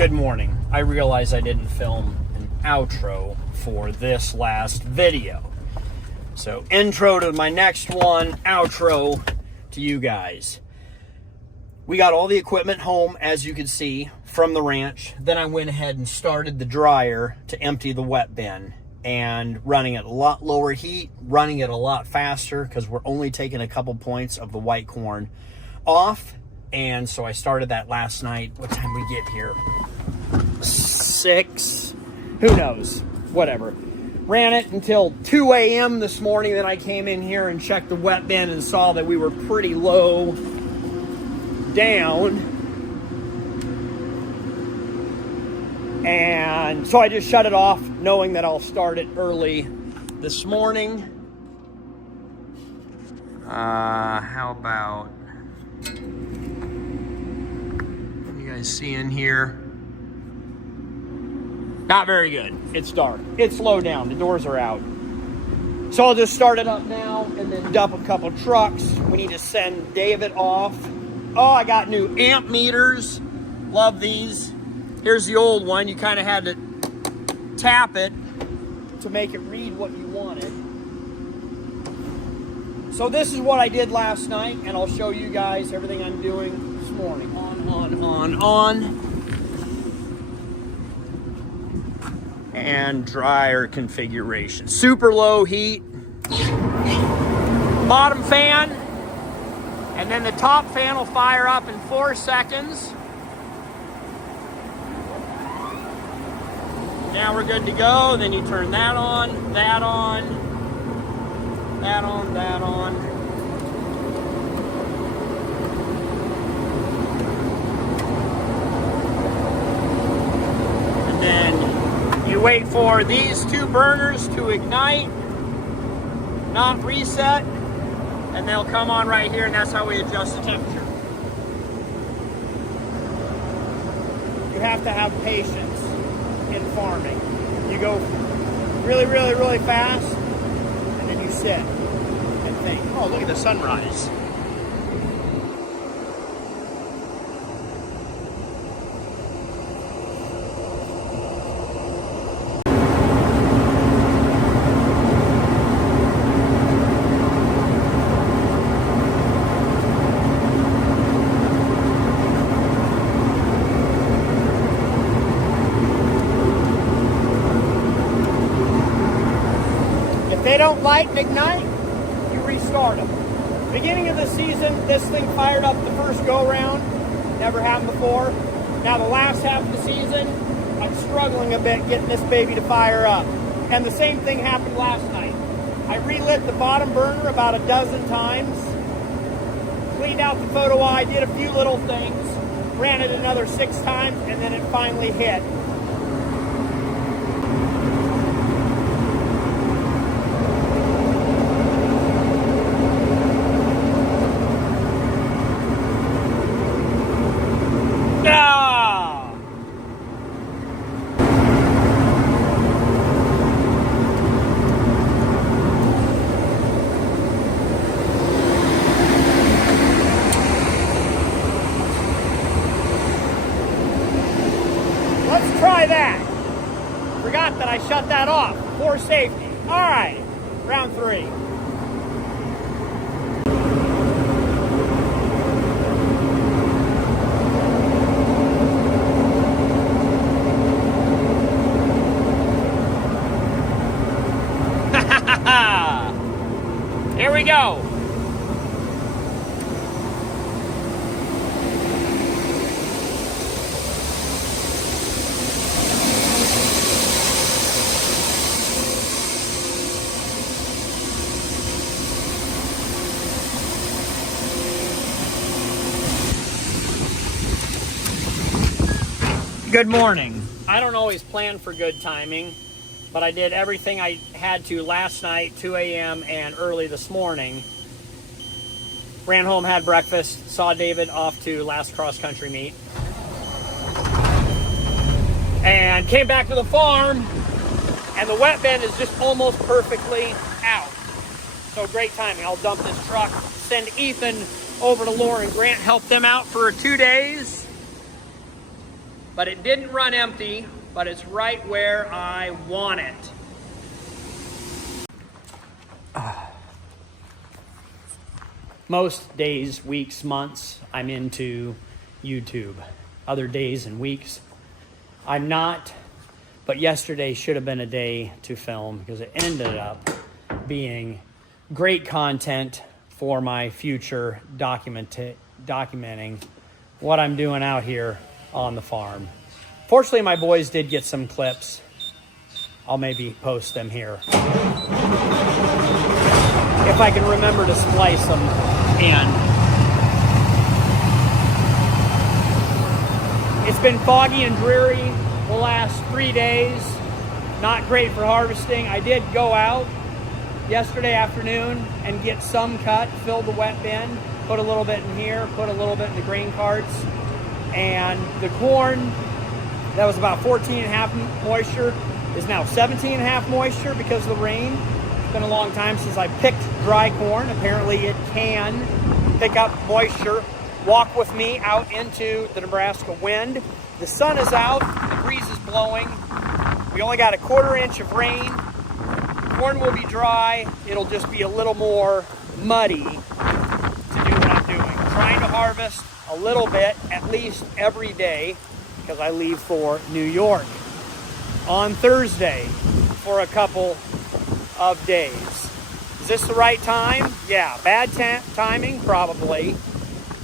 Good morning. I realize I didn't film an outro for this last video. So intro to my next one, outro to you guys. We got all the equipment home, as you can see, from the ranch. Then I went ahead and started the dryer to empty the wet bin, and running at a lot lower heat, running it a lot faster because we're only taking a couple points of the white corn off. And so I started that last night. What time we get here? 6? Who knows? Whatever. Ran it until 2 a.m. this morning. Then I came in here and checked the wet bin and saw that we were pretty low down. And so I just shut it off, knowing that I'll start it early this morning. How about... see in here? Not very good. It's dark. It's low down. The doors are out. So I'll just start it up now and then dump a couple trucks. We need to send David off. Oh, I got new amp meters. Love these. Here's the old one. You kind of had to tap it to make it read what you wanted. So this is what I did last night, and I'll show you guys everything I'm doing this morning. On. And dryer configuration. Super low heat. Bottom fan. And then the top fan will fire up in 4 seconds. Now we're good to go. Then you turn that on, that on, that on, that on. You wait for these 2 burners to ignite, not reset, and they'll come on right here, and that's how we adjust the temperature. You have to have patience in farming. You go really, really, really fast, and then you sit and think, oh, look at the sunrise. They don't light and ignite, you restart them. Beginning of the season, this thing fired up the first go-round. Never happened before. Now the last half of the season, I'm struggling a bit getting this baby to fire up. And the same thing happened last night. I relit the bottom burner about 12 times. Cleaned out the photo eye, did a few little things. Ran it another 6 times, and then it finally hit. Let's try that. Forgot that I shut that off for safety. All right, round 3. Here we go. Good morning. I don't always plan for good timing, but I did everything I had to last night, 2 a.m. and early this morning. Ran home, had breakfast, saw David off to last cross-country meet, and came back to the farm, and the wet bin is just almost perfectly out. So great timing. I'll dump this truck, send Ethan over to Laura and Grant, help them out for 2 days. but it didn't run empty, but it's right where I want it. Most days, weeks, months, I'm into YouTube. Other days and weeks, I'm not. But yesterday should have been a day to film because it ended up being great content for my future documenting what I'm doing out here on the farm. Fortunately, my boys did get some clips. I'll maybe post them here. If I can remember to splice them in. It's been foggy and dreary the last 3 days. Not great for harvesting. I did go out yesterday afternoon and get some cut, fill the wet bin, put a little bit in here, put a little bit in the grain carts. And the corn that was about 14.5 moisture is now 17.5 moisture because of the rain. It's been a long time since I picked dry corn. Apparently it can pick up moisture. Walk with me out into the Nebraska wind. The sun is out, the breeze is blowing. We only got a 1/4 inch of rain. Corn will be dry. It'll just be a little more muddy to do what I'm doing. Trying to harvest a little bit, at least every day, because I leave for New York on Thursday for a couple of days. Is this the right time? Yeah, bad timing, probably.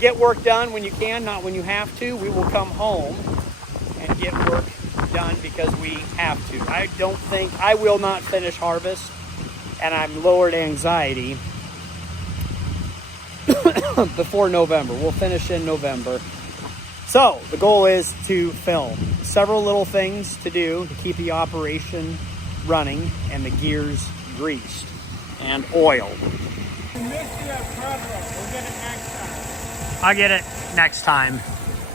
Get work done when you can, not when you have to. We will come home and get work done because we have to. I will not finish harvest, and I'm lowered anxiety before November. We'll finish in November. So the goal is to film several little things to do to keep the operation running and the gears greased and oiled. I'll get it next time.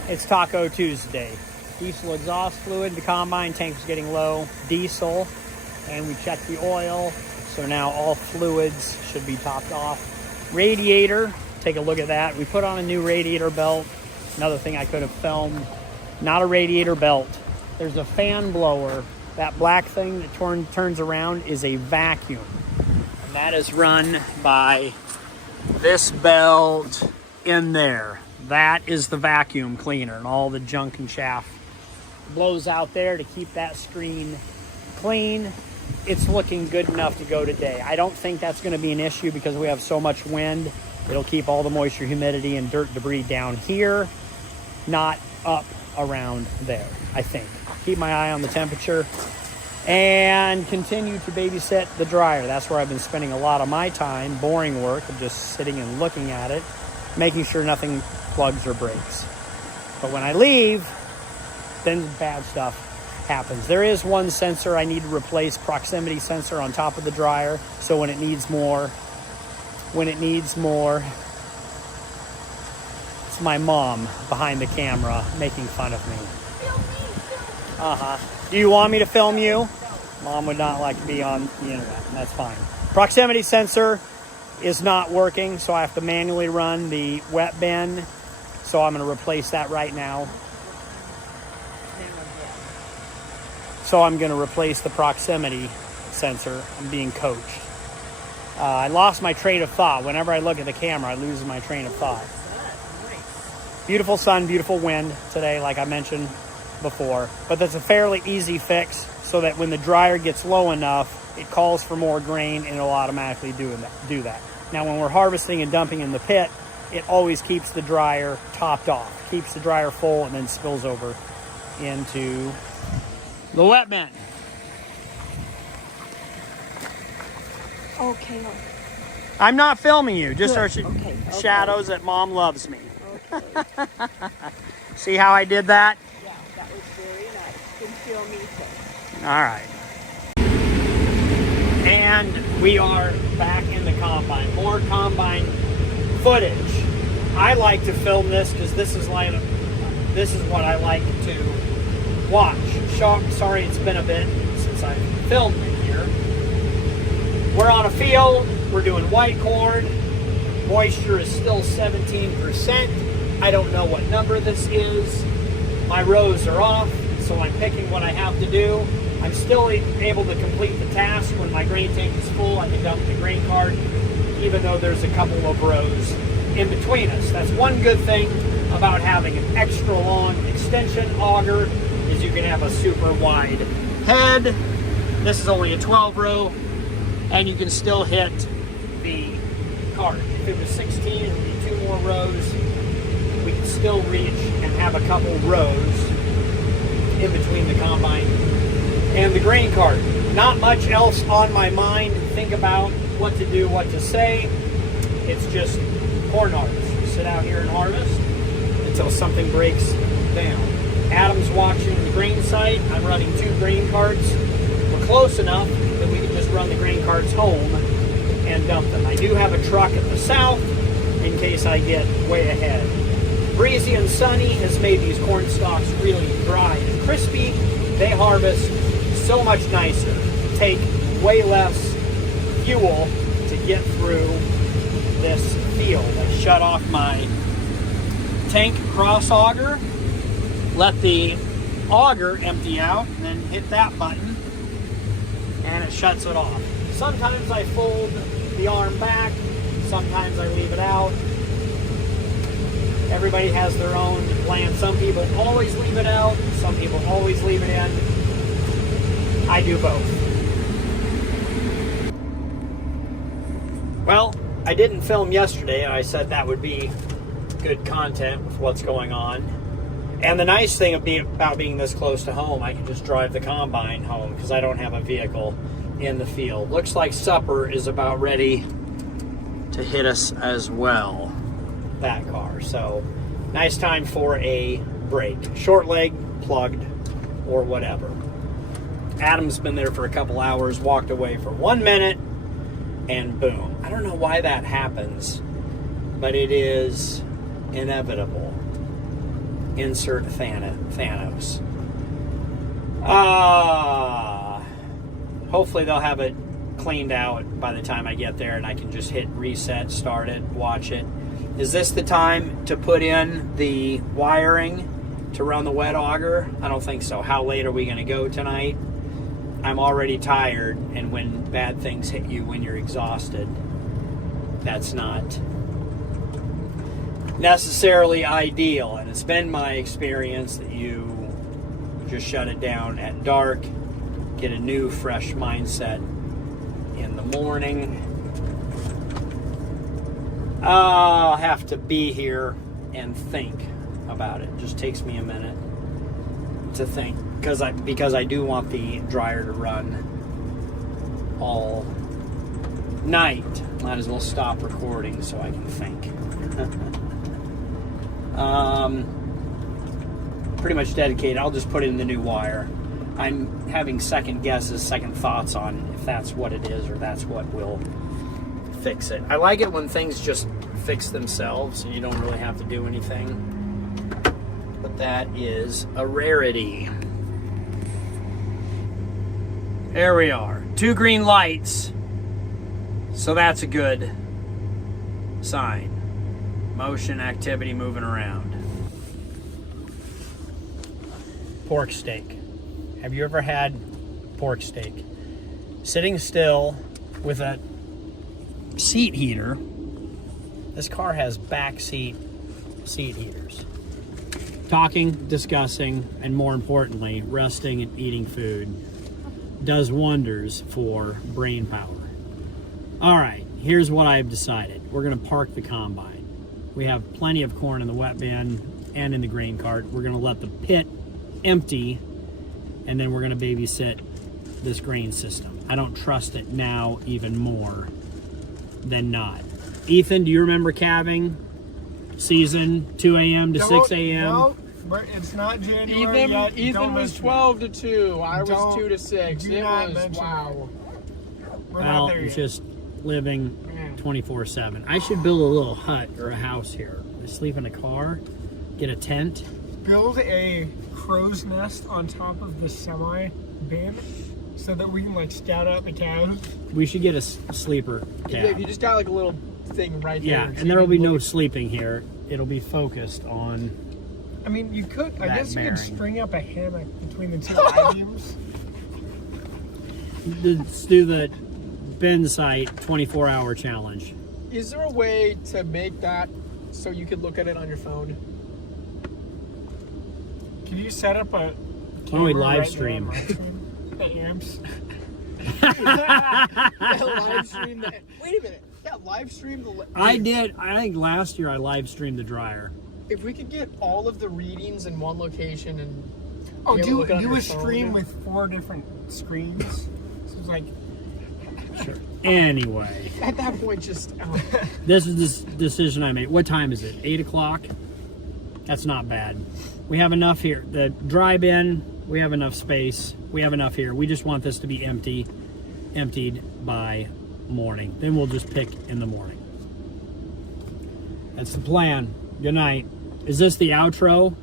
It's Taco Tuesday. Diesel exhaust fluid, the combine tank's getting low. Diesel, and we checked the oil. So now all fluids should be topped off. Radiator, take a look at that. We put on a new radiator belt. Another thing I could have filmed, not a radiator belt. There's a fan blower. That black thing that turns around is a vacuum. And that is run by this belt in there. That is the vacuum cleaner, and all the junk and chaff blows out there to keep that screen clean. It's looking good enough to go today. I don't think that's going to be an issue because we have so much wind. It'll keep all the moisture, humidity, and dirt debris down here, not up around there, I think. Keep my eye on the temperature and continue to babysit the dryer. That's where I've been spending a lot of my time, boring work of just sitting and looking at it, making sure nothing plugs or breaks. But when I leave, then bad stuff happens. There is one sensor I need to replace, proximity sensor on top of the dryer, so when it needs more, it's my mom behind the camera making fun of me. Do you want me to film you? Mom would not like to be on the internet. That's fine. Proximity sensor is not working, so I have to manually run the wet bin. So I'm going to replace that right now. So I'm going to replace the proximity sensor. I'm being coached. I lost my train of thought. Whenever I look at the camera, I lose my train of thought. Beautiful sun, beautiful wind today, like I mentioned before. But that's a fairly easy fix so that when the dryer gets low enough, it calls for more grain and it'll automatically do that. Now, when we're harvesting and dumping in the pit, it always keeps the dryer topped off, keeps the dryer full, and then spills over into the wet bin. Okay. I'm not filming you, just our Okay. shadows that Mom loves me. Okay. See how I did that? Yeah, that was very nice. Didn't feel me too. All right. And we are back in the combine. More combine footage. I like to film this because this is what I like to watch. Sorry, it's been a bit since I filmed it here. We're on a field. We're doing white corn. Moisture is still 17%. I don't know what number this is, my rows are off, so I'm picking what I have to do. I'm still able to complete the task. When my grain tank is full, I can dump the grain cart, even though there's a couple of rows in between us. That's one good thing about having an extra long extension auger, is you can have a super wide head. This is only a 12 row, and you can still hit the cart. If it was 16, it would be 2 more rows. We can still reach and have a couple rows in between the combine and the grain cart. Not much else on my mind. Think about what to do, what to say. It's just corn harvest. We sit out here and harvest until something breaks down. Adam's watching the grain site. I'm running 2 grain carts. We're close enough that we can just run the grain carts home and dump them. I do have a truck at the south in case I get way ahead. Breezy and sunny has made these corn stalks really dry and crispy. They harvest so much nicer. Take way less fuel to get through this field. I shut off my tank cross auger, let the auger empty out, and then hit that button and it shuts it off. Sometimes I fold the arm back, sometimes I leave it out. Everybody has their own plan. Some people always leave it out, some people always leave it in. I do both. Well, I didn't film yesterday, and I said that would be good content with what's going on. And the nice thing about being this close to home, I can just drive the combine home because I don't have a vehicle in the field. Looks like supper is about ready to hit us as well. That car. So nice time for a break. Short leg, plugged, or whatever. Adam's been there for a couple hours, walked away for 1 minute, and boom. I don't know why that happens, but it is inevitable. Insert Thanos. Hopefully they'll have it cleaned out by the time I get there and I can just hit reset, start it, watch it. Is this the time to put in the wiring to run the wet auger? I don't think so. How late are we going to go tonight? I'm already tired, and when bad things hit you when you're exhausted, that's not necessarily ideal. And it's been my experience that you just shut it down at dark, get a new, fresh mindset in the morning. I'll have to be here and think about it. It just takes me a minute to think because I do want the dryer to run all night. Might as well stop recording so I can think. Pretty much dedicated. I'll just put in the new wire. I'm having second guesses, second thoughts on if that's what it is or that's what will fix it. I like it when things just fix themselves and you don't really have to do anything. But that is a rarity. There we are. 2 green lights. So that's a good sign. Motion, activity, moving around. Pork steak. Have you ever had pork steak? Sitting still with a seat heater. This car has backseat seat heaters. Talking, discussing, and more importantly, resting and eating food does wonders for brain power. All right, here's what I've decided. We're gonna park the combine. We have plenty of corn in the wet bin and in the grain cart. We're gonna let the pit empty, and then we're gonna babysit this grain system. I don't trust it now even more than not. Ethan, do you remember calving season 2 a.m. to 6 a.m.? No, but it's not January yet. Ethan was 12 to 2. I was 2 to 6. Do It not was mention wow. We're Well, not there it's yet. just living 24/7. I should build a little hut or a house here. Sleep in a car, get a tent. Build a crow's nest on top of the semi bin so that we can like scout out the cows. We should get a sleeper Yeah, cab. if you just got like a little thing right there. Yeah, so and there you will be can no look sleeping here. It'll be focused on I mean, you could. I That guess you bearing. could string up a hammock between the two I-beams. Let's do the bin site 24-hour challenge. Is there a way to make that so you could look at it on your phone? Can you set up a Why don't we camera live right stream? there on live stream? The amps. That live stream that. Wait a minute. That live stream. I think last year I live streamed the dryer. If we could get all of the readings in one location and Oh, be able to look do it on a your phone. stream with 4 different screens. So it's like, Sure. Anyway, at that point, just this is this decision I made. What time is it? 8 o'clock? That's not bad. We have enough here. The dry bin, we have enough space. We have enough here. We just want this to be emptied by morning. Then we'll just pick in the morning. That's the plan. Good night. Is this the outro?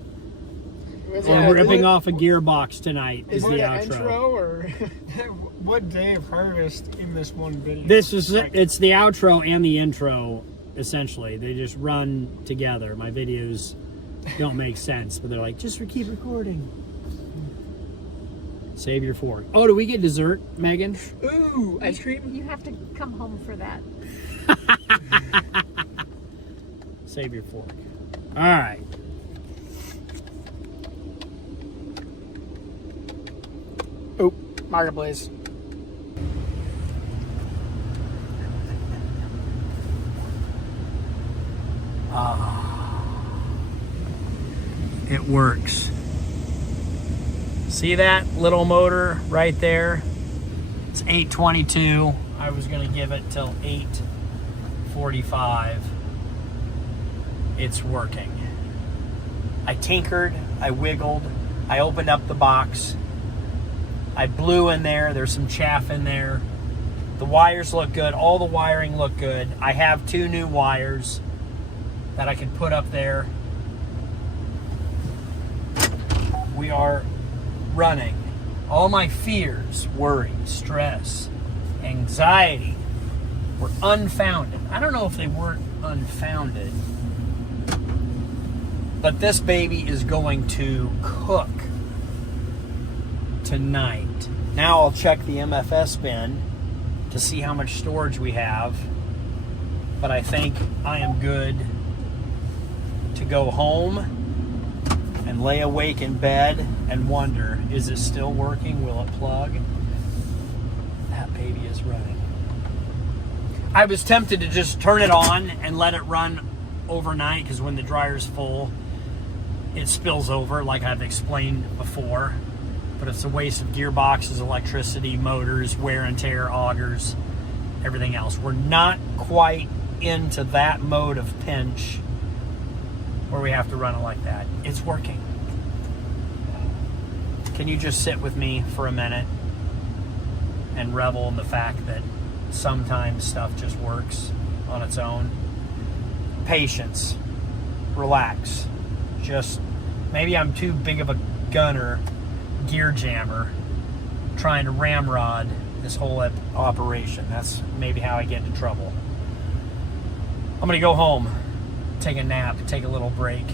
We're ripping off a gearbox tonight. Is Is it the an outro? intro or? what day of harvest in this one video? This is Like, it's the outro and the intro essentially. They just run together. My videos don't make sense, but they're like, just keep recording. Save your fork. Oh, do we get dessert, Megan? Ooh, ice cream. You have to come home for that. Save your fork. All right. Oh, marketplace. It works. See that little motor right there? It's 822. I was gonna give it till 8:45. It's working. I tinkered, I wiggled, I opened up the box. I blew in there, there's some chaff in there. The wires look good, all the wiring looked good. I have 2 new wires that I can put up there. We are running. All my fears, worry, stress, anxiety were unfounded. I don't know if they weren't unfounded, but this baby is going to cook tonight. Now I'll check the MFS bin to see how much storage we have, but I think I am good to go home and lay awake in bed and wonder, is it still working? Will it plug? That baby is running. I was tempted to just turn it on and let it run overnight, because when the dryer's full, it spills over, like I've explained before. But it's a waste of gearboxes, electricity, motors, wear and tear, augers, everything else. We're not quite into that mode of pinch where we have to run it like that. It's working. Can you just sit with me for a minute and revel in the fact that sometimes stuff just works on its own? Patience. Relax. Just, maybe I'm too big of a gunner, gear jammer, trying to ramrod this whole operation. That's maybe how I get into trouble. I'm gonna go home, take a nap, take a little break,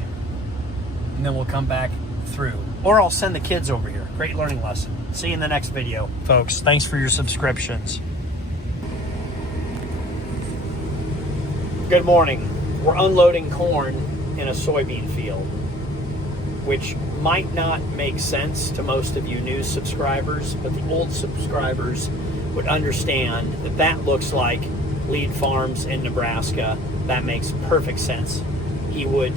and then we'll come back through. Or I'll send the kids over here. Great learning lesson. See you in the next video, folks. Thanks for your subscriptions. Good morning. We're unloading corn in a soybean field, which might not make sense to most of you new subscribers, but the old subscribers would understand that that looks like Lead Farms in Nebraska. That makes perfect sense. He would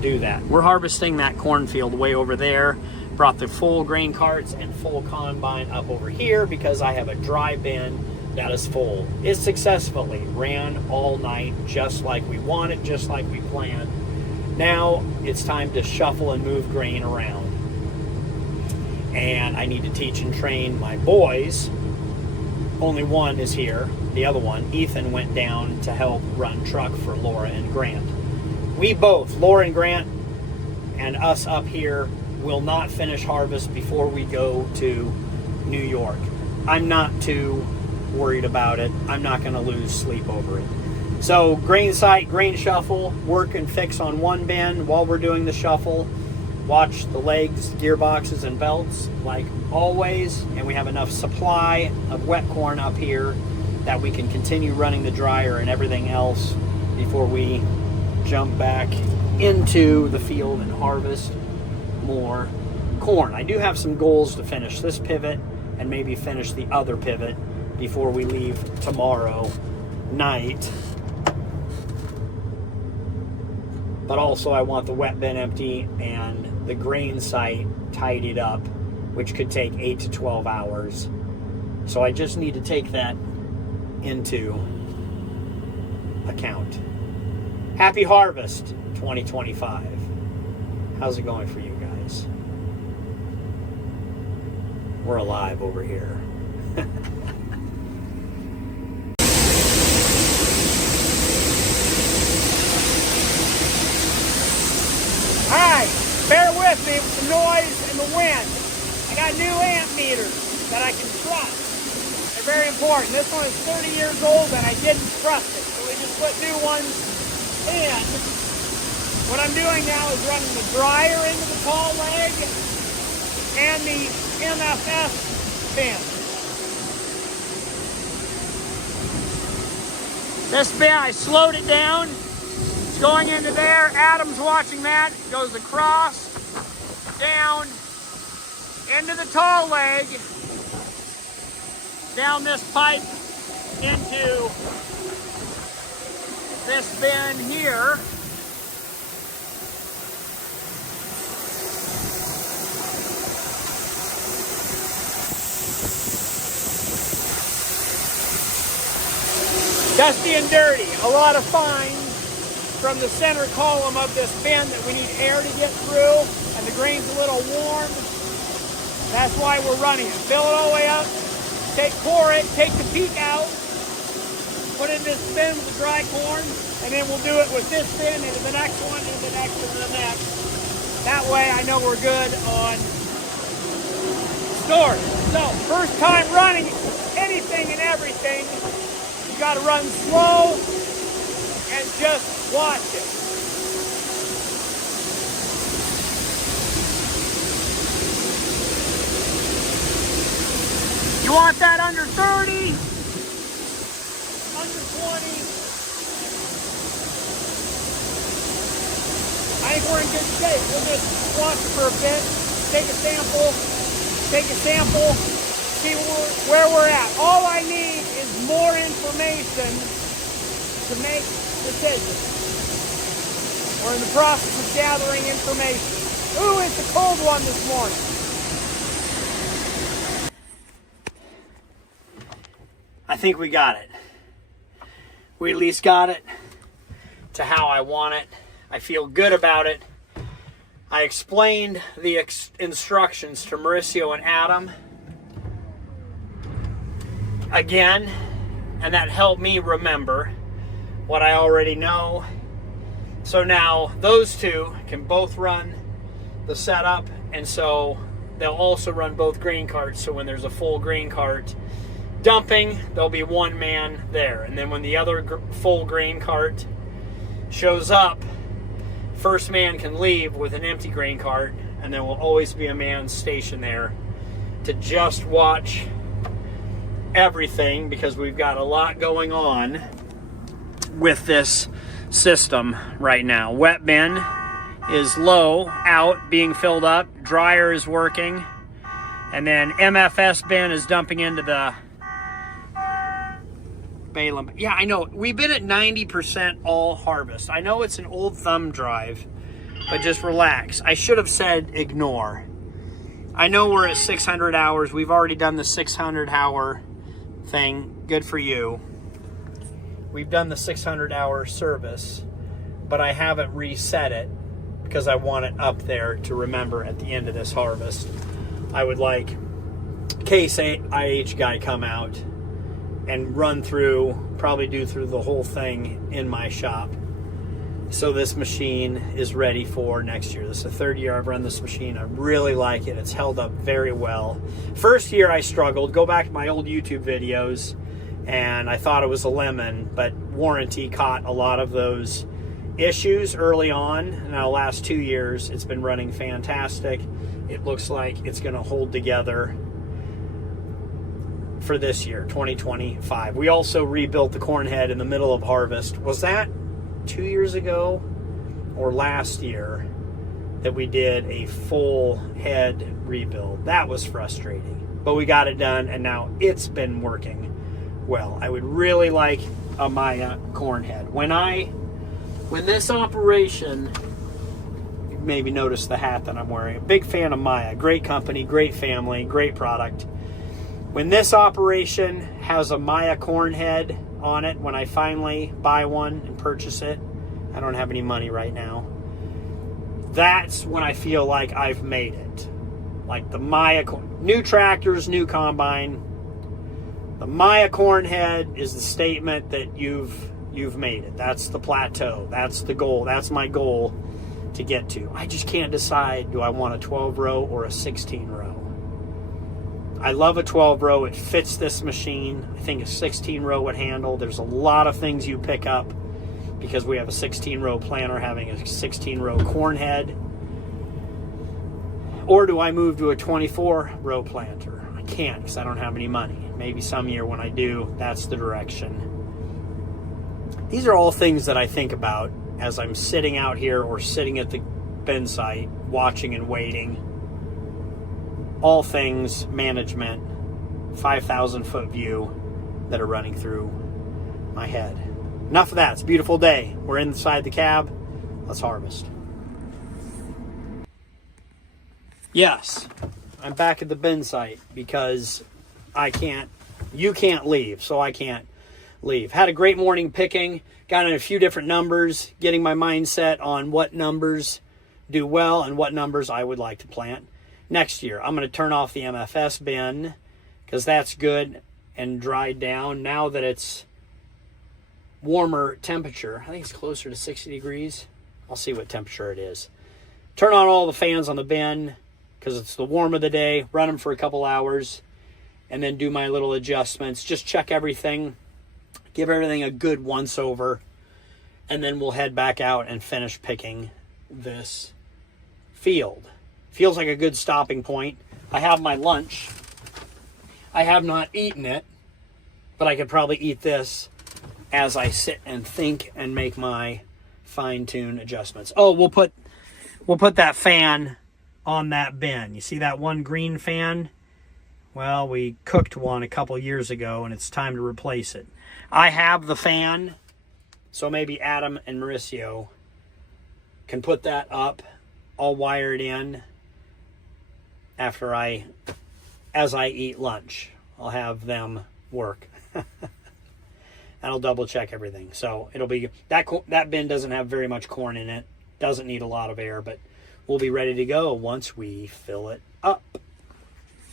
do that. We're harvesting that cornfield way over there. Brought the full grain carts and full combine up over here because I have a dry bin that is full. It successfully ran all night just like we wanted, just like we planned. Now it's time to shuffle and move grain around. And I need to teach and train my boys. Only one is here. The other one, Ethan, went down to help run truck for Laura and Grant. We both, Laura and Grant and us up here, will not finish harvest before we go to New York. I'm not too worried about it. I'm not going to lose sleep over it. So grain site, grain shuffle, work and fix on one bin while we're doing the shuffle. watch the legs, gearboxes, and belts like always, and we have enough supply of wet corn up here that we can continue running the dryer and everything else before we jump back into the field and harvest more corn. I do have some goals to finish this pivot and maybe finish the other pivot before we leave tomorrow night. But also I want the wet bin empty and the grain site tidied up, which could take 8 to 12 hours. So I just need to take that into account. Happy harvest 2025. How's it going for you guys? We're alive over here. Alright, bear with me with the noise and the wind. I got new amp meters that I can trust. They're very important. This one is 30 years old and I didn't trust it. So we just put new ones in. What I'm doing now is running the dryer into the tall leg and the MFS bin. This bin, I slowed it down. It's going into there. Adam's watching that. It goes across, down, into the tall leg, down this pipe into this bin here. Dusty and dirty. A lot of fines from the center column of this bin that we need air to get through, and the grain's a little warm. That's why we're running it. Fill it all the way up, pour it, take the peak out, put it in this bin with the dry corn, and then we'll do it with this bin into the next one, into the next, into the next. That way I know we're good on storage. So, first time running anything and everything, you gotta run slow and just watch it. You want that under 30, under 20. I think we're in good shape. We'll just watch it for a bit, take a sample, see where we're at. All I need is more information to make decisions. We're in the process of gathering information. Ooh, it's a cold one this morning. I think we got it. We at least got it to how I want it. I feel good about it. I explained the instructions to Mauricio and Adam again, and that helped me remember what I already know. So now those two can both run the setup, and so they'll also run both grain carts. So when there's a full grain cart dumping, there'll be one man there, and then when the other full grain cart shows up, first man can leave with an empty grain cart, and there will always be a man stationed there to just watch everything, because we've got a lot going on with this system right now. Wet bin is low out, being filled up. Dryer is working, and then MFS bin is dumping into the Balaam. Yeah, I know. We've been at 90% all harvest. I know it's an old thumb drive, but just relax. I should have said ignore. I know we're at 600 hours. We've already done the 600-hour thing. Good for you. We've done the 600-hour service, but I haven't reset it because I want it up there to remember at the end of this harvest. I would like Case IH guy come out and run through, probably do through the whole thing in my shop. So this machine is ready for next year. This is the third year I've run this machine. I really like it. It's held up very well. First year I struggled. Go back to my old YouTube videos, and I thought it was a lemon, but warranty caught a lot of those issues early on. Now, the last 2 years, it's been running fantastic. It looks like it's going to hold together for this year, 2025. We also rebuilt the corn head in the middle of harvest. Was that 2 years ago or last year that we did a full head rebuild? That was frustrating, but we got it done, and now it's been working well. I would really like a Maya corn head. When this operation, you maybe noticed the hat that I'm wearing. A big fan of Maya. Great company, great family, great product. When this operation has a Maya corn head on it, when I finally buy one and purchase it, I don't have any money right now, that's when I feel like I've made it. Like the Maya, new tractors, new combine. The Maya corn head is the statement that you've made it. That's the plateau. That's the goal. That's my goal to get to. I just can't decide, do I want a 12 row or a 16 row? I love a 12 row. It fits this machine. I think a 16 row would handle. There's a lot of things you pick up because we have a 16 row planter having a 16 row corn head. Or do I move to a 24 row planter? I can't because I don't have any money. Maybe some year when I do, that's the direction. These are all things that I think about as I'm sitting out here or sitting at the bin site, watching and waiting. All things management, 5,000 foot view that are running through my head. Enough of that. It's a beautiful day. We're inside the cab. Let's harvest. Yes, I'm back at the bin site because you can't leave, so I can't leave. Had a great morning picking, got in a few different numbers, getting my mindset on what numbers do well and what numbers I would like to plant next year. I'm going to turn off the MFS bin because that's good and dried down. Now that it's warmer temperature, I think it's closer to 60 degrees. I'll see what temperature it is. Turn on all the fans on the bin because it's the warm of the day, run them for a couple hours, and then do my little adjustments. Just check everything, give everything a good once over, and then we'll head back out and finish picking this field. Feels like a good stopping point. I have my lunch. I have not eaten it, but I could probably eat this as I sit and think and make my fine-tune adjustments. Oh, we'll put that fan on that bin. You see that one green fan? Well, we cooked one a couple years ago, and it's time to replace it. I have the fan, so maybe Adam and Mauricio can put that up. I'll wire it in as I eat lunch. I'll have them work. And I'll double check everything. So it'll be, that bin doesn't have very much corn in it. Doesn't need a lot of air, but we'll be ready to go once we fill it up.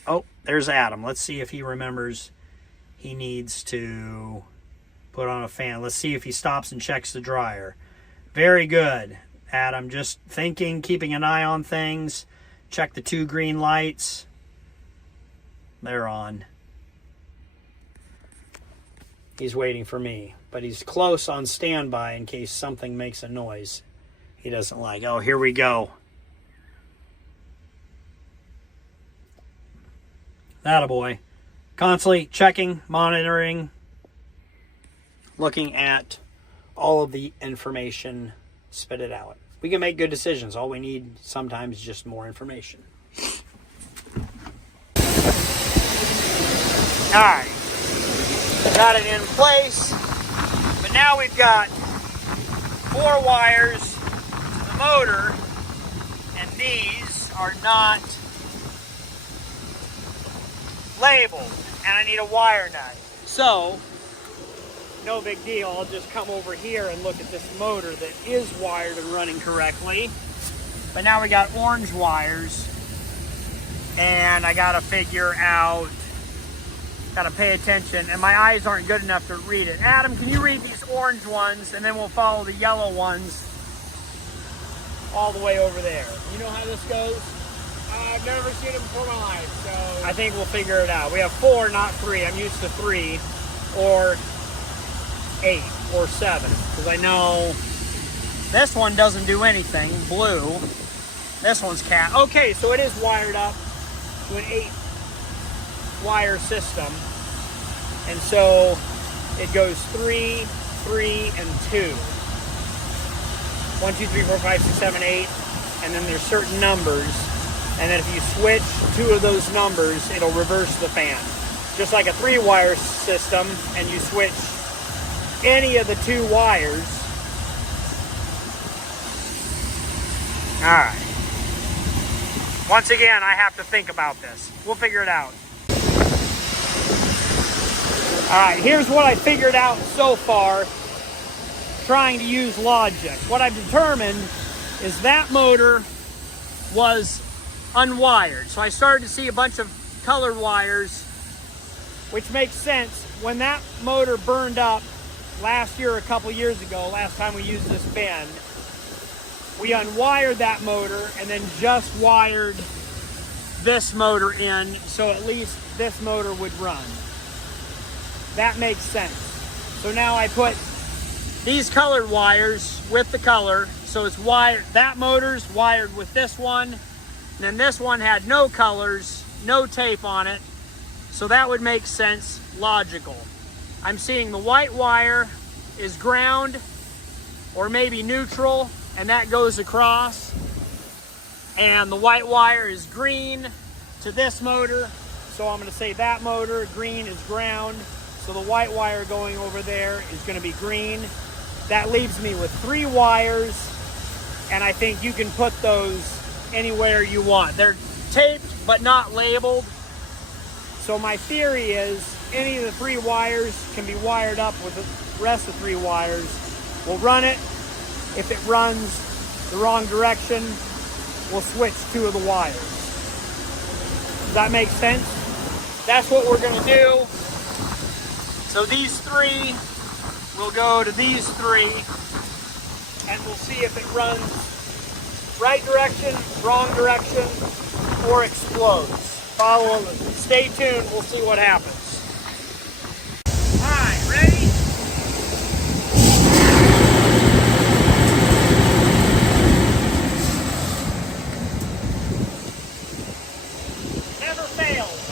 Oh, there's Adam. Let's see if he remembers he needs to put on a fan. Let's see if he stops and checks the dryer. Very good, Adam. Just thinking, keeping an eye on things. Check the 2 green lights. They're on. He's waiting for me, but he's close on standby in case something makes a noise he doesn't like. Oh, here we go. Attaboy. Constantly checking, monitoring, looking at all of the information, spit it out. We can make good decisions. All we need sometimes is just more information. All right. Got it in place, but now we've got 4 wires to the motor, and these are not labeled, and I need a wire nut. So, no big deal. I'll just come over here and look at this motor that is wired and running correctly. But now we got orange wires, and I gotta figure out, gotta pay attention, and my eyes aren't good enough to read it. Adam, can you read these orange ones, and then we'll follow the yellow ones all the way over there. You know how this goes? I've never seen it before in my life, so... I think we'll figure it out. We have 4, not 3. I'm used to 3 or 8 or 7, because I know This one doesn't do anything, blue. This one's cat. Okay, so it is wired up to an 8-wire system. And so it goes 3, 3, and 2. 1, 2, 3, 4, 5, 6, 7, 8. And then there's certain numbers. And then if you switch 2 of those numbers, it'll reverse the fan. Just like a 3-wire system, and you switch any of the 2 wires. All right. Once again, I have to think about this. We'll figure it out. All right, here's what I figured out so far trying to use logic. What I've determined is that motor was unwired. So I started to see a bunch of colored wires, which makes sense. When that motor burned up last year, a couple years ago, last time we used this bend, we unwired that motor and then just wired this motor in, so at least this motor would run. That makes sense. So now I put these colored wires with the color, so it's wired. That motor's wired with this one, and then this one had no colors, no tape on it, so that would make sense, logical. I'm seeing the white wire is ground or maybe neutral, and that goes across, and the white wire is green to this motor, so I'm going to say that motor, green is ground, so the white wire going over there is going to be green. That leaves me with 3 wires, and I think you can put those anywhere you want. They're taped but not labeled, so my theory is any of the 3 wires can be wired up with the rest of the 3 wires. We'll run it. If it runs the wrong direction, we'll switch 2 of the wires. Does that make sense? That's what we're going to do. So these 3 will go to these 3, and we'll see if it runs right direction, wrong direction, or explodes. Follow, stay tuned, we'll see what happens. All right, ready?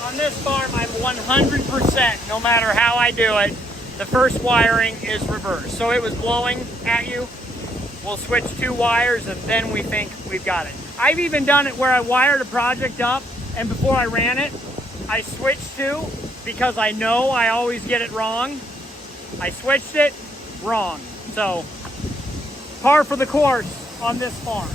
On this farm, I'm 100%, no matter how I do it, the first wiring is reversed. So it was blowing at you. We'll switch 2 wires, and then we think we've got it. I've even done it where I wired a project up, and before I ran it, I switched 2 because I know I always get it wrong. I switched it, wrong. So, par for the course on this farm.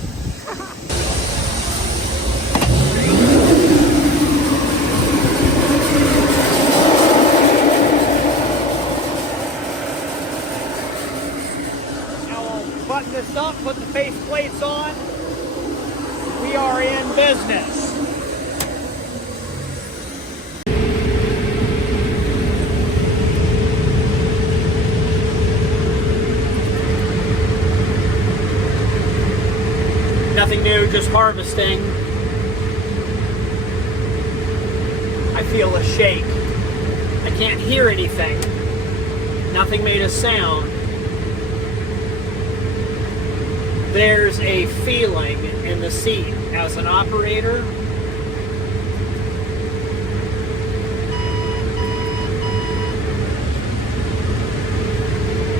Button this up, put the face plates on. We are in business. Nothing new, just harvesting. I feel a shake. I can't hear anything. Nothing made a sound. There's a feeling in the seat as an operator.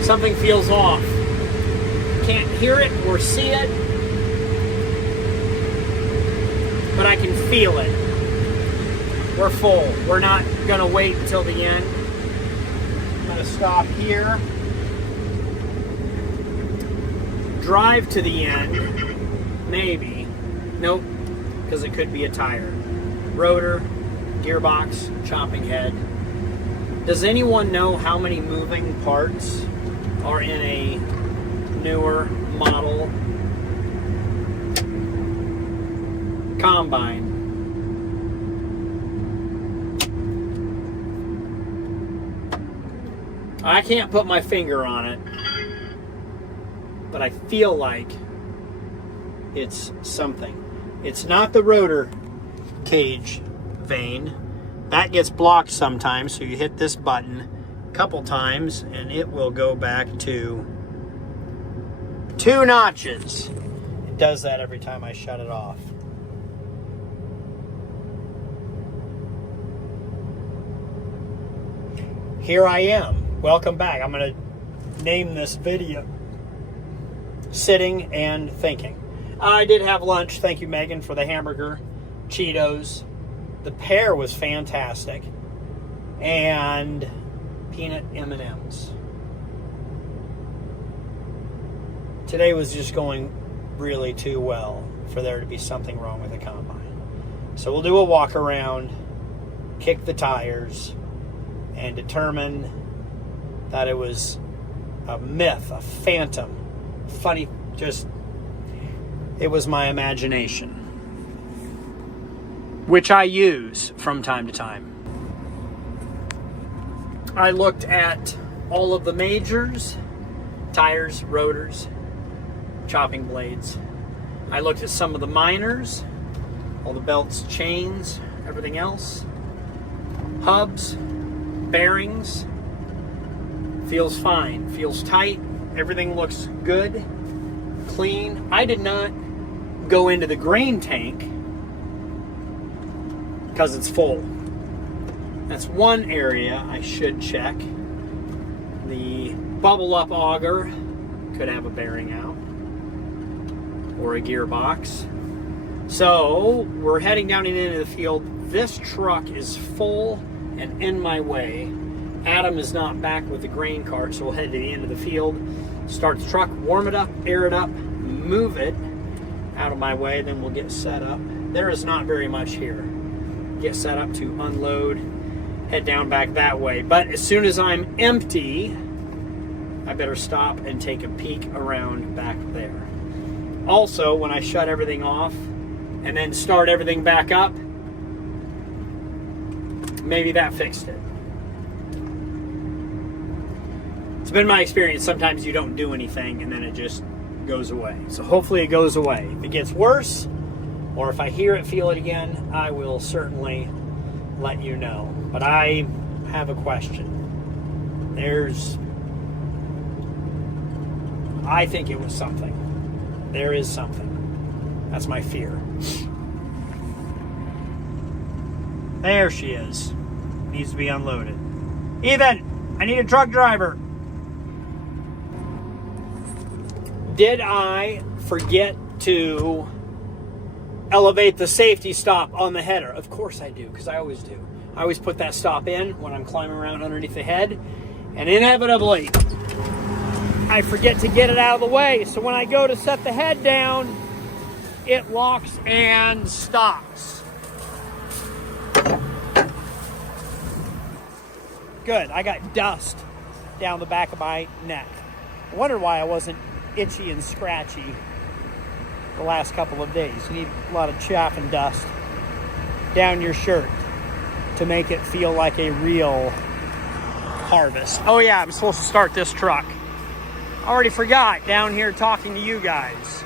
Something feels off. Can't hear it or see it, but I can feel it. We're full. We're not gonna wait until the end. I'm gonna stop here. Drive to the end, maybe. Nope, because it could be a tire. Rotor, gearbox, chopping head. Does anyone know how many moving parts are in a newer model combine? I can't put my finger on it, but I feel like it's something. It's not the rotor cage vane. That gets blocked sometimes, so you hit this button a couple times and it will go back to 2 notches. It does that every time I shut it off. Here I am. Welcome back. I'm going to name this video Sitting and Thinking. I did have lunch. Thank you, Megan, for the hamburger, Cheetos. The pear was fantastic. And peanut M&Ms. Today was just going really too well for there to be something wrong with the combine. So we'll do a walk around, kick the tires, and determine that it was a myth, a phantom, funny, just, it was my imagination, which I use from time to time. I looked at all of the majors, tires, rotors, chopping blades. I looked at some of the minors, all the belts, chains, everything else, hubs, bearings. Feels fine, feels tight, everything looks good, clean. I did not go into the grain tank because it's full. That's one area I should check. The bubble up auger could have a bearing out or a gearbox. So we're heading down and into the field. This truck is full and in my way. Adam is not back with the grain cart, so we'll head to the end of the field, start the truck, warm it up, air it up, move it out of my way, then we'll get set up. There is not very much here. Get set up to unload, head down back that way. But as soon as I'm empty, I better stop and take a peek around back there. Also, when I shut everything off and then start everything back up, maybe that fixed it. It's been my experience, sometimes you don't do anything and then it just goes away. So hopefully it goes away. If it gets worse, or if I hear it, feel it again, I will certainly let you know. But I have a question. I think it was something. There is something. That's my fear. There she is. Needs to be unloaded. Ethan, I need a truck driver. Did I forget to elevate the safety stop on the header? Of course I do, because I always do. I always put that stop in when I'm climbing around underneath the head, and inevitably I forget to get it out of the way. So when I go to set the head down, it locks and stops. Good, I got dust down the back of my neck. I wonder why I wasn't itchy and scratchy the last couple of days. You need a lot of chaff and dust down your shirt to make it feel like a real harvest. Oh yeah, I'm supposed to start this truck. I already forgot down here talking to you guys.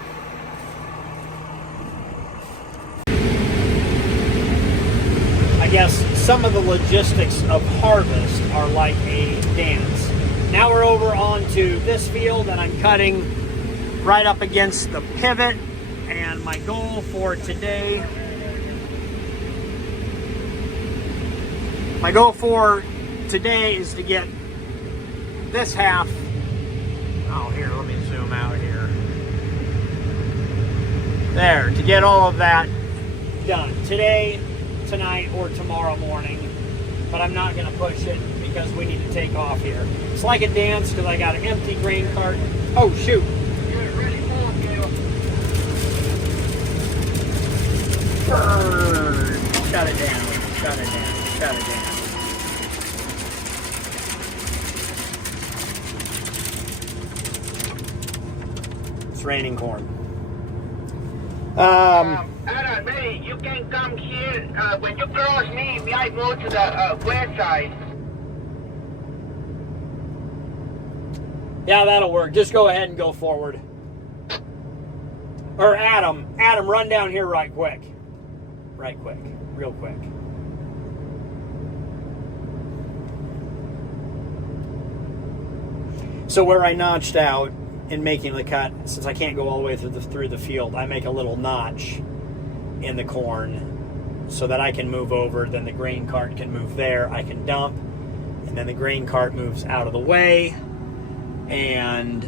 I guess some of the logistics of harvest are like a dance. Now we're over onto this field and I'm cutting right up against the pivot, and my goal for today is to get this half. Oh, here, let me zoom out here. There, to get all of that done today, tonight, or tomorrow morning. But I'm not going to push it because we need to take off here. It's like a dance because I got an empty grain cart. Oh, shoot. Get ready for it, Gale. Shut it down, shut it down, shut it down. It's raining corn. Adam, hey, you can come here. When you cross me, I go to the west side. Yeah, that'll work. Just go ahead and go forward. Or Adam, run down here right quick. Right quick, real quick. So where I notched out in making the cut, since I can't go all the way through the field, I make a little notch in the corn so that I can move over. Then the grain cart can move there. I can dump, and then the grain cart moves out of the way, and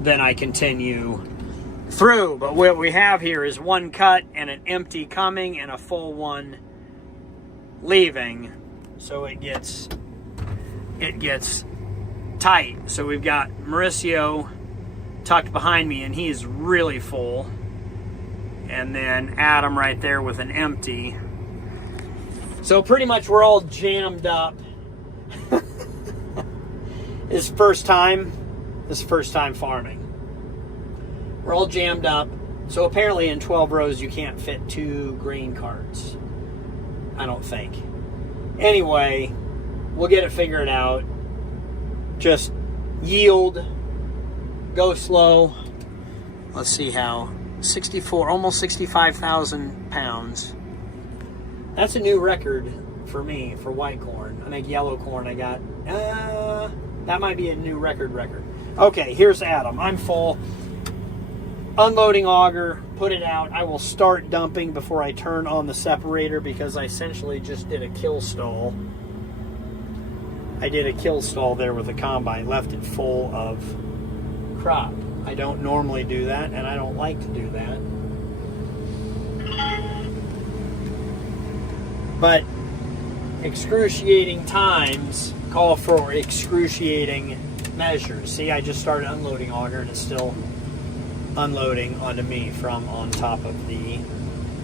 then I continue through. But what we have here is one cut and an empty coming and a full one leaving, so it gets tight. So we've got Mauricio tucked behind me, and he's really full, and then Adam right there with an empty. So pretty much we're all jammed up. This is first time farming. We're all jammed up. So apparently in 12 rows you can't fit 2 grain carts, I don't think. Anyway, we'll get it figured out. Just yield, go slow. Let's see how. 64, almost 65,000 pounds. That's a new record for me for white corn. I think yellow corn I got, that might be a new record. Okay, here's Adam. I'm full. Unloading auger, put it out. I will start dumping before I turn on the separator because I essentially just did a kill stall. I did a kill stall there with the combine, left it full of crop. I don't normally do that, and I don't like to do that. But excruciating times call for excruciating measures. See, I just started unloading auger, and it's still unloading onto me from on top of the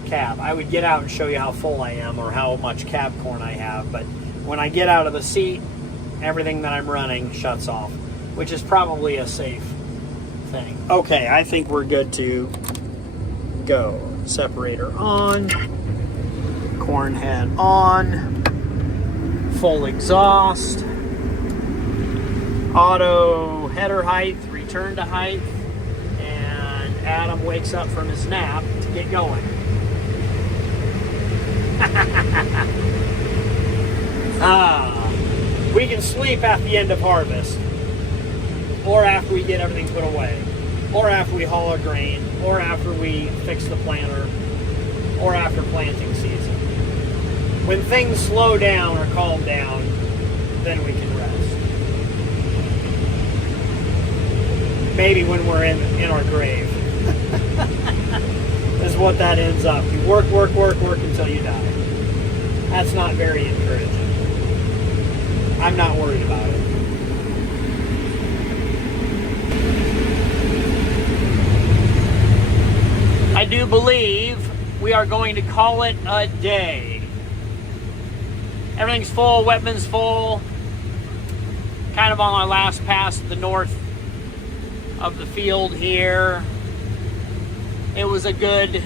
cab. I would get out and show you how full I am or how much cab corn I have, but when I get out of the seat, everything that I'm running shuts off, which is probably a safe thing. Okay, I think we're good to go. Separator on, corn head on, full exhaust, auto header height, return to height, and Adam wakes up from his nap to get going. We can sleep at the end of harvest, or after we get everything put away, or after we haul our grain, or after we fix the planter, or after planting season. When things slow down or calm down, then we can rest. Maybe when we're in our grave. Is what that ends up. You work until you die. That's not very encouraging. I'm not worried about it. I do believe we are going to call it a day. Everything's full, Wetman's full. Kind of on our last pass to the north of the field here. It was a good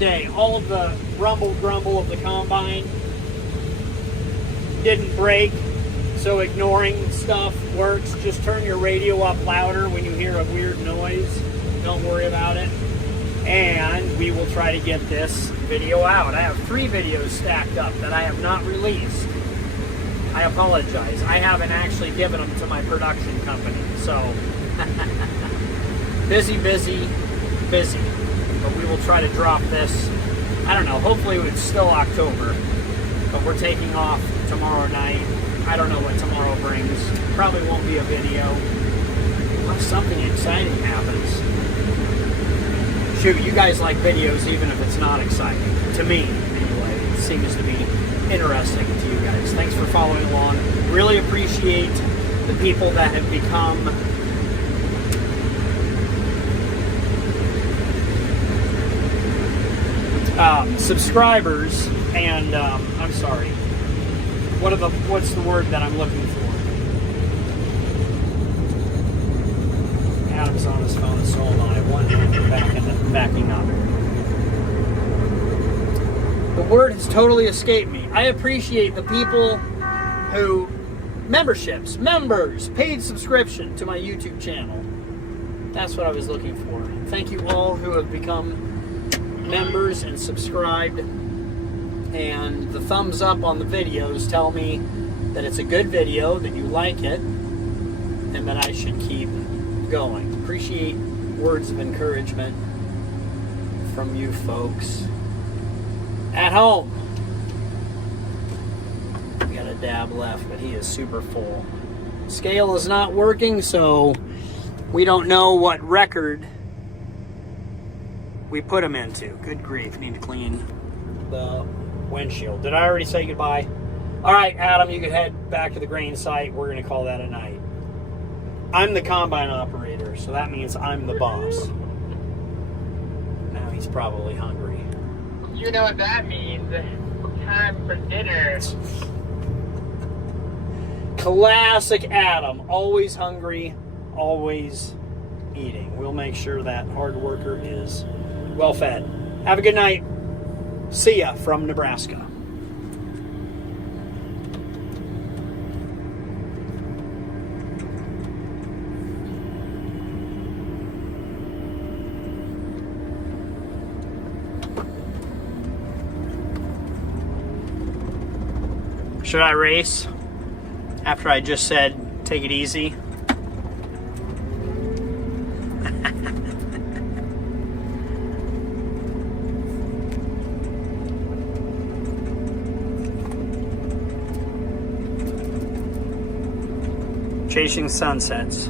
day. All of the rumble grumble of the combine didn't break, so ignoring stuff works. Just turn your radio up louder when you hear a weird noise. Don't worry about it. And we will try to get this video out. I have 3 videos stacked up that I have not released. I apologize. I haven't actually given them to my production company. So, busy. But we will try to drop this. I don't know. Hopefully it's still October. But we're taking off tomorrow night. I don't know what tomorrow brings. Probably won't be a video unless something exciting happens. Shoot, you guys like videos even if it's not exciting. To me, anyway. It seems to be interesting to you guys. Thanks for following along. Really appreciate the people that have become subscribers and I'm sorry. What's the word that I'm looking for? Adam's on his phone, so am I. One hand backing up. The word has totally escaped me. I appreciate the people who members, paid subscription to my YouTube channel. That's what I was looking for. Thank you all who have become members and subscribed. And the thumbs up on the videos tell me that it's a good video, that you like it, and that I should keep going. Appreciate words of encouragement from you folks at home. We got a dab left, but he is super full. Scale is not working, so we don't know what record we put him into. Good grief, need to clean the windshield. Did I already say goodbye? All right, Adam, you can head back to the grain site. We're going to call that a night. I'm the combine operator, so that means I'm the boss. Now he's probably hungry. You know what that means. Time for dinner. Classic Adam. Always hungry, always eating. We'll make sure that hard worker is well fed. Have a good night. See ya from Nebraska. Should I race? After I just said, take it easy. Chasing sunsets.